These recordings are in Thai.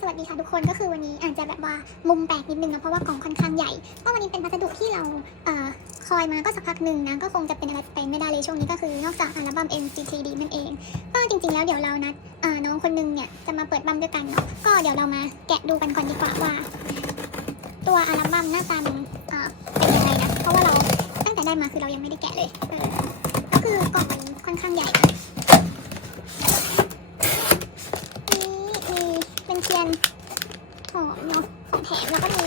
สวัสดีค่ะทุกคนก็คือวันนี้อาจจะแบบว่ามุมแปลกนิดนึงนะเพราะว่ากล่องค่อนข้างใหญ่ก็วันนี้เป็นพัสดุที่เราเอ่อคอยมาก็สักพักหนึ่งนะก็คงจะเป็นอะไรไปไม่ได้เลยช่วงนี้ก็คือนอกจากอัลบั้ม NCTD นั่นเอง ก็จริงๆแล้วเดี๋ยวเรานัดเอ่อน้องคนนึงเนี่ยจะมาเปิดบั้มด้วยกันเนาะก็เดี๋ยวเรามาแกะดูกันก่อนดีกว่าว่า ตัวอัลบั้มหน้าตามันเอ่อเป็นยังไงนะเพราะว่าเราตั้งแต่ได้มาคือเรายังไม่ได้แกะเลยเออก็คือกล่องมันค่อนข้างใหญ่นะ นี่มี เทียนหอมเนาะของแถมแล้วก็มี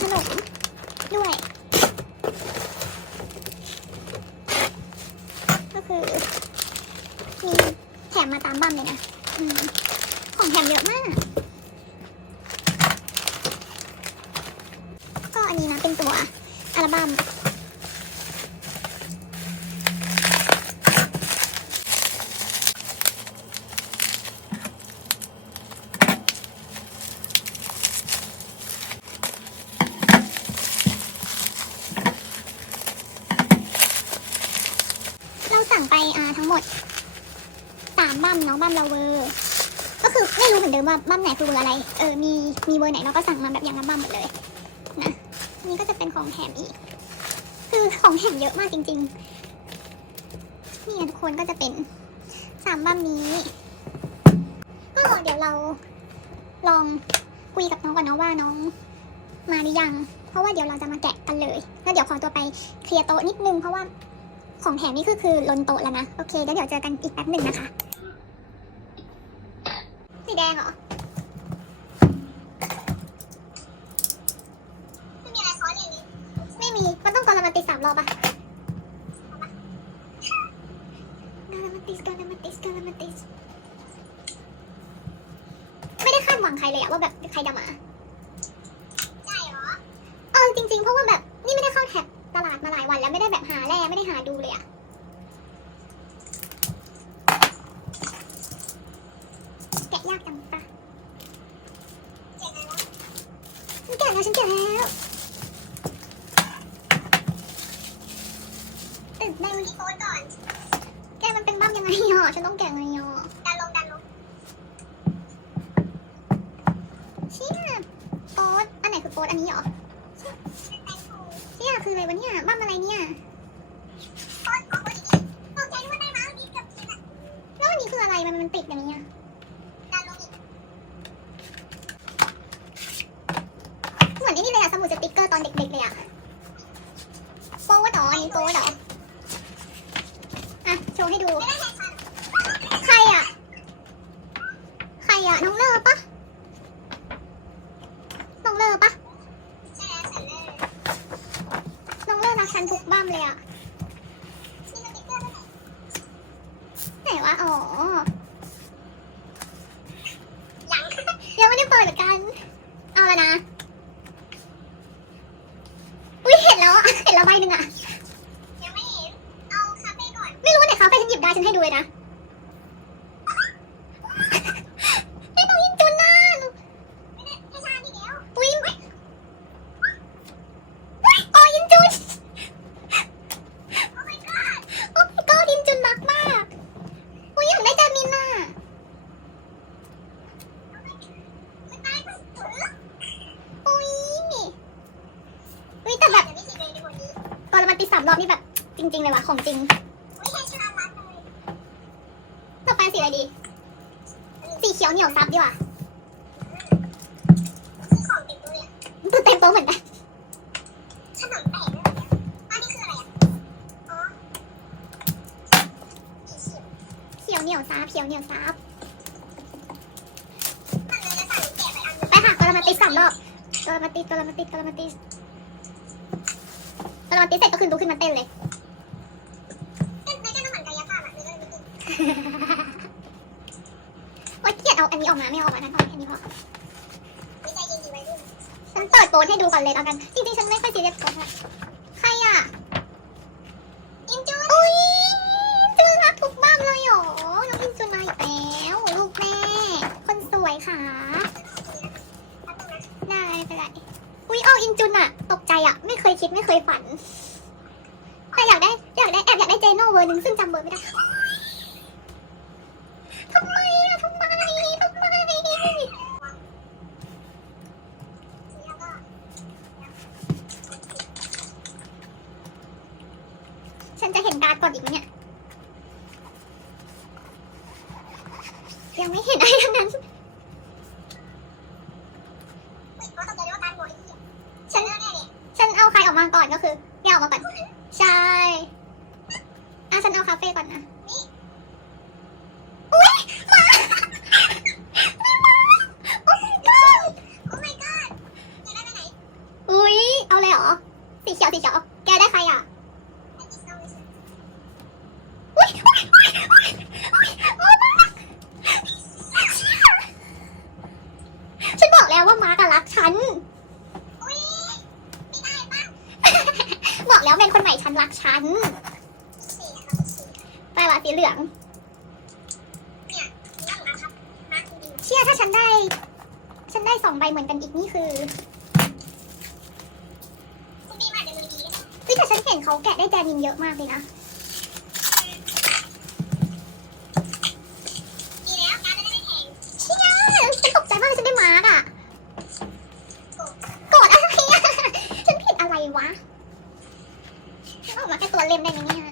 ขนมด้วย ก็คือมีแถมมาตามบัมเลยนะอของแถมเยอะมาก ก็อันนี้นะเป็นตัวอัลบั้ม เราสั่งไปอ่าทั้งหมดสามบัม เนาเราเวอร์ก็คือไม่รู้เหมือนเดิมว่าบัมไหนคือเวอร์อะไร เออ มี มีเวอร์ไหนเราก็สั่งมาแบบอย่างละบัมหมดเลย นะ นี่ก็จะเป็นของแถมอีก คือของแถมเยอะมากจริง ๆ นี่นะทุกคนก็จะเป็นสามบัมนี้ ก็เดี๋ยวเราลองคุยกับน้องก่อนเนาะว่าน้องมาหรือยัง เพราะว่าเดี๋ยวเราจะมาแกะกันเลย แล้วเดี๋ยวขอตัวไปเคลียร์โต๊ะนิดนึงเพราะว่าของแถมนี่คือคือล้นโต๊ะแล้วนะ โอเคแล้วเดี๋ยวเจอกันอีกแป๊บหนึ่งนะคะ สีแดงเหรอ ไม่มีอะไรซ้อนอย่างนี้ ไม่มี มันต้องก รมาติสสามรอบปะกรมาติสกรมาติสกรมาติสไม่ได้คาดหวังใครเลยอะว่าแบบใครจะมาใช่เหรอเออจริง ๆ เพราะว่าแบบนี่ไม่ได้เข้าแท็บตลาดมาหลายวันแล้วไม่ได้แบบหาแร่ไม่ได้หาดูเลยอะแกะยากจังปะแกะแล้วฉันแกะแล้ว ตื่นเต้นที่โค้ดก่อน แกมันเป็นบ้ามยังไงอะฉันต้องแกะไงอะดันลงดันลงเชี่ยโค้ดอันไหนคือโค้ดอันนี้เหรอเนี่ยคืออะไรวะเนี่ยบ้ามอะไรเนี่ยแล้วอันนี้คืออะไรมันมันติดอย่างนี้อะเหมือนไอ้นี่เลยอะสมุดสติ๊กเกอร์ตอนเด็กๆเลยอะโป๊ดเหรออันนี้โป๊ดเหรอ ว์ให้ดู ใครอะใครอะน้องเลอปะน้องเลอปะน้องเลิกรักฉันทุกบ้ามเลยอะไหนวะ อ๋อ ยังไม่ได้เปิดกัน เอาละนะ อุ้ยเห็นแล้วอะเห็นแล้วใบหนึ่งอะ ฉันให้ดูเลยนะไอ้น้องยิงจุนน่ะหนูอุ้ยอ๋อยิงจุนโอ้ my god โอ้ my god ยินจุนรักมากอุ้ยอยากได้จามินน่ะอุ้ยอุ้ยแต่แบบ ตอนมันตีสามรอบนี่แบบ จริง ๆ เลยว่ะของจริง ต่ อไปสีอะไรดี สีเขียวเหนียวซับดีกว่าตัวเต็มโต๊ะเหมือนกันเขียวเหนียวซับเขียวเหนียวซับไปค่ะกระมาติสสามรอบกระมาติสกระมาติสกระมาติสกระมาติสเสร็จก็คือลุกขึ้นมาเต้นเลยโอ๊ยเกลียดเเอาอันนี้ออกมาไม่เอาออกมานั่นเอาแค่นี้พอฉันเปิดโพสให้ดูก่อนเลยแล้วกัน จริงๆ ฉันไม่ค่อยซีเรียสโพสอะใครอะอินจูนอุ้ยจูนรักทุกบ้านเลยเหรอ น้องอินจูนมาอีกแล้ว ลูกแม่ คนสวยค่ะ ได้ไม่เป็นไรอุ้ยเอาอินจุนอะตกใจอะไม่เคยคิดไม่เคยฝัน แต่อยากได้อยากได้แอบอยากได้เจโน่เวอร์หนึงซึ่งจำเบอร์ไม่ได้ทำไม ก่อนอีกไหมเนี่ย ยังไม่เห็นอะไรทั้งนั้นฉันฉันเอาใครออกมาก่อนก็คือแกออกมาก่อน ใช่อะฉันเอาคาเฟ่ก่อนนะอุ้ยหมาโอ้ my god โอ้ my god อุ้ย เอาเลยเหรอ สีเขียวสีเขียวแกได้ใครอะอุ้ยอุ้ยอุ้ยอุ้ยอุ้ยโอ้มากฉันบอกแล้วว่ามาร์กอะรักฉัน บอกแล้วเป็น คนใหม่ฉันรักฉันไปละสีเหลืองเชื่อถ้าฉันได้ ฉันได้สองใบเหมือนกันอีกนี่คือเฮ้ยแต่ฉันเห็นเขาแกะได้แจมินเยอะมากเลยนะ เชี่ยฉันตกใจมากเลยฉันได้มาร์กอะโกรธอะไรอะฉันผิดอะไรวะฉันออกมาแค่ตัวเล่มได้ไหมเนี่ย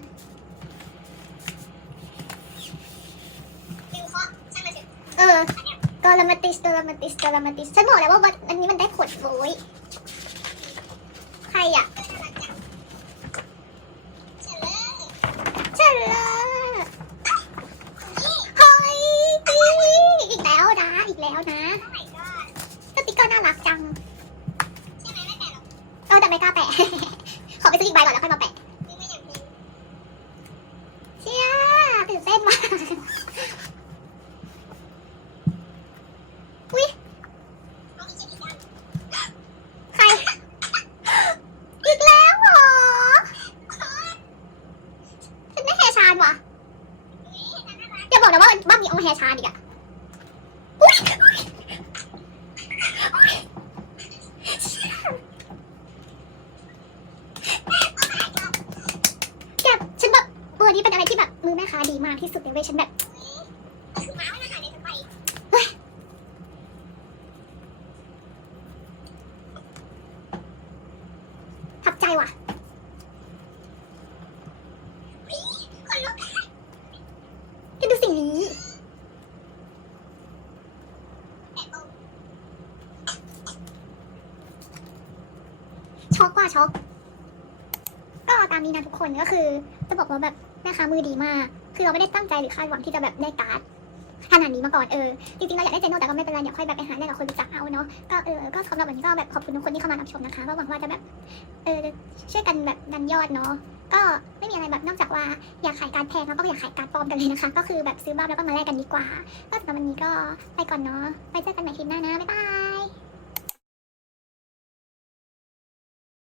เออกอลา มาติสกอลามาติสกอลามาติสฉันบอกแล้วว่าวันอันนี้มันได้ผลโว้ยใครอะเฉลยเฮ้ยอีกแล้วนะ อีกแล้วนะสติ๊กเกอร์น่ารักจังเออแต่ไม่กล้าแปะ ขอไปซื้ออีกใบก่อนแล้วค่อยมาแปะ เชี่ยตื่นเต้นมาก ใคร อีกแล้วเหรอ ฉันได้แฮร์ชานว่ะอย่าบอกนะว่าบ้านมีเอามาแฮร์ชานอีกอะแบบฉันแบบเบอร์นี้เป็นอะไรที่แบบมือแม่ค้าดีมากที่สุดเลยเว้ยฉันแบบทับใจว่ะดูสิ่งนี้ ช็อกว่ะช็อกก็ตามนี้นะทุกคนก็คือ จะบอกว่าแบบแม่ค้ามือดีมาก คือเราไม่ได้ตั้งใจหรือคาดหวังที่จะแบบได้การ์ดขนาดนี้มาก่อนเออจริงๆเราอยากได้เจโน่แต่ก็ไม่เป็นไรเดี๋ยวค่อยแบบไปหาแลกกับคนรู้จักเอาเนาะก็เออก็สำหรับวันนี้ก็แบบขอบคุณทุกคนที่เข้ามารับชมนะคะก็หวังว่าจะแบบเออช่วยกันแบบดันยอดเนาะก็ไม่มีอะไรแบบนอกจากว่าอยากขายการแพงแล้วก็อยากขายการดปลอมกันเลยนะคะ ก็คือแบบซื้อบ้าแล้วก็มาแลกกันดีกว่า ก็สำหรับวันนี้ก็ไปก่อนเนาะไปเจอกันใหม่คลิปหน้านะบ๊ายบาย